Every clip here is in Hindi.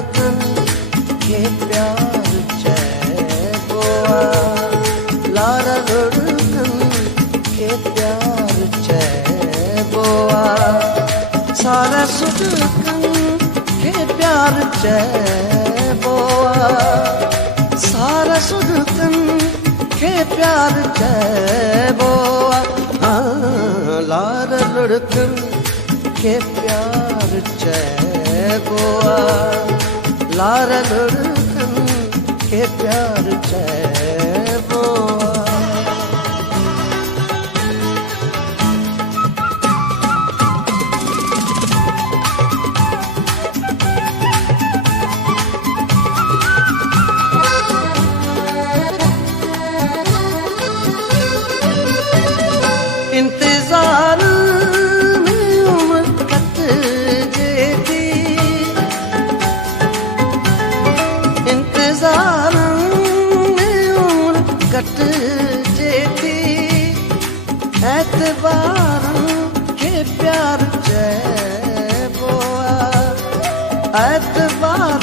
लुढ़कन के प्यार चैबोआ, लारा लुढ़कन के प्यार चैबोआ, सारा सुधकन के प्यार चैबोआ, सारा सुधकन के प्यार चैबोआ, लारा लुढ़कन के प्यार चैबोआ, लारा लुढ़कन के प्यार चैबोआ। इंतजार में उम्र कट जेती, इंतजार में उम्र कट जेती, एतबार के प्यार चैबोआ, एतबार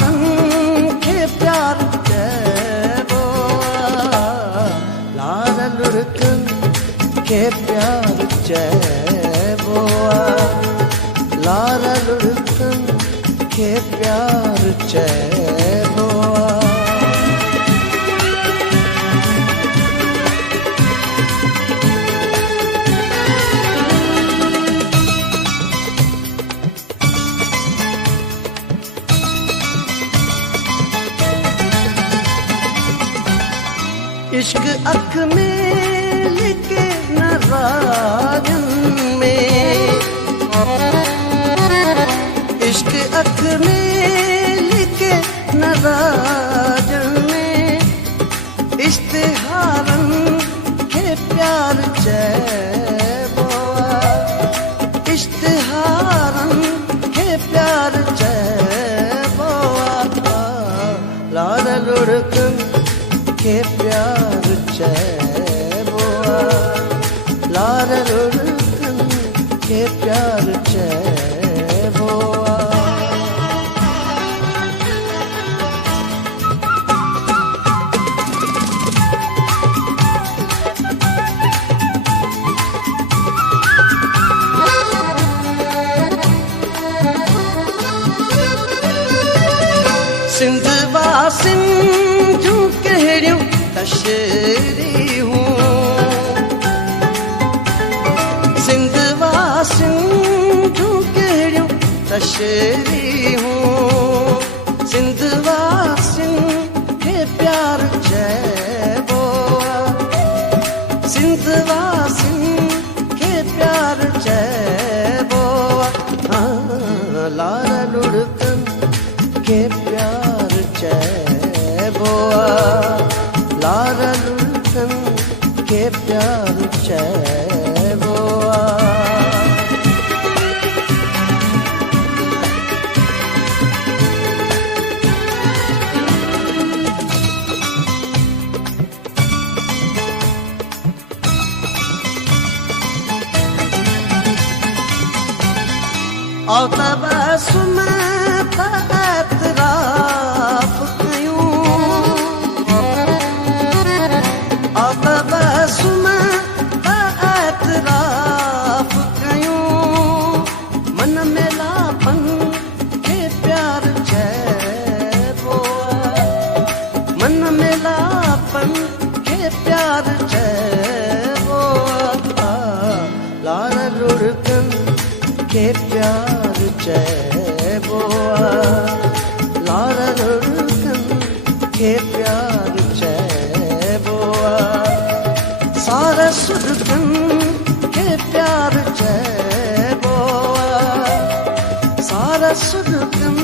के प्यार चैबोआ, लारा लुढ़कन के प्यार चैबोआ, लारा लुढ़कन के प्यार चैबोआ। इश्क अख में लिखे न रागन में, इश्क अख में लिखे न रागन में, इश्तिहारन के प्यार चैबोआ, इश्तिहारन के प्यार चैबोआ, लारा लुढ़कन के प्यार चैबोआ, लारा लुढ़कन के प्यार चैबोआ। सिंधवा सिंधू कहिड़ियूं तशरी हूँ, सिंधवा सिंधू कहिड़ियूं तशरी हूँ, सिंधवा सिंध के प्यार चैबोआ, सिंधवा सिंध के प्यार चैबोआ, लारा लुढ़कन के प्यार चैबोआ, लारा लुढ़कन के प्यार चैबोआ। औ तबस्सुम एतराफ़ कयूं, औ तबस्सुम एतराफ़ कयूं, मन में लापन के प्यार चैबोआ, मन में लापन के प्यार चैबोआ, लारा लुढ़कन के प्यार चैबोआ, लारा लुढ़कन के प्यार चैबोआ, सारा सुधकन के प्यार चैबोआ, सारा सुधकन